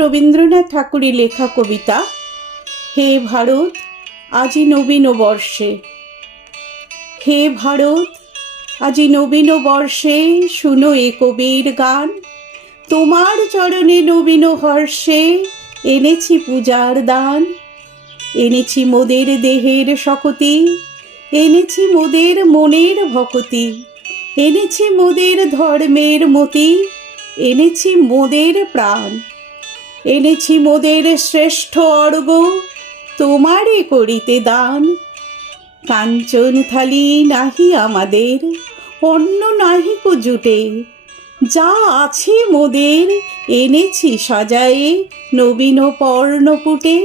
রবীন্দ্রনাথ ঠাকুরের লেখা কবিতা হে ভারত আজি নবীন বর্ষে। হে ভারত আজি নবীন বর্ষে, শুনো এ কবির গান। তোমার চরণে নবীন হর্ষে এনেছি পূজার দান। এনেছি মোদের দেহের শকতি, এনেছি মোদের মনের ভকতি, এনেছি মোদের ধর্মের মতি, এনেছি মোদের প্রাণ, এনেছি মোদের শ্রেষ্ঠ অর্ঘ তোমারে করিতে দান। কাঞ্চন থালি নাহি আমাদের, অন্য নাহি কো জুটে, যা আছে মোদের এনেছি সাজায়ে নবীন পর্ণপুটে।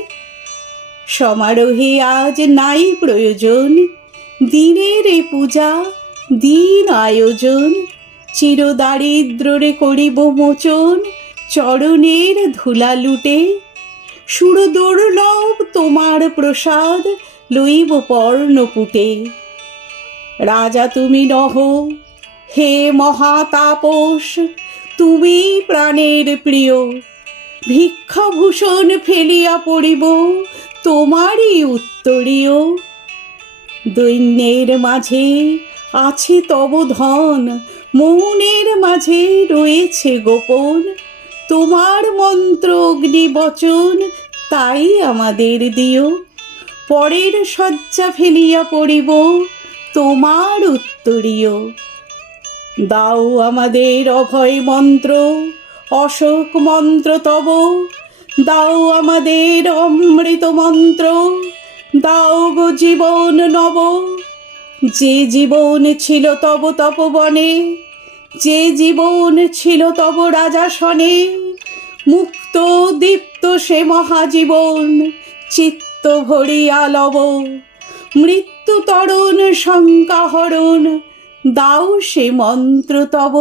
সমারোহে আজ নাই প্রয়োজন, দিনের এ পূজা দিন আয়োজন। চিরদারিদ্র্যরে করিব মোচন, চরণের ধুলা লুটে। সুর দুর্লভ তোমার প্রসাদ লইব পর্ণপুটে। রাজা তুমি নহ হে মহাতাপস, তুমি প্রাণের প্রিয়। ভিক্ষাভূষণ ফেলিয়া পড়িব তোমারই উত্তরীয়। দৈন্যের মাঝে আছে তব ধন, মৌনের মাঝে রয়েছে গোপন। তোমার মন্ত্র অগ্নি বচন তাই আমাদের দিও। পরের শয্যা ফেলিয়া পড়িব তোমার উত্তরীয়। দাও আমাদের অভয় মন্ত্র, অশোক মন্ত্র তব। দাও আমাদের অমৃত মন্ত্র, দাও গো জীবন নব। যে জীবন ছিল তব তপবনে, যে জীবন ছিল তব রাজাসনে, মুক্ত দীপ্ত সে মহাজীবন চিত্ত ভরিয়া লব। মৃত্যু তরণ শঙ্কা হরণ দাও সে মন্ত্র তব।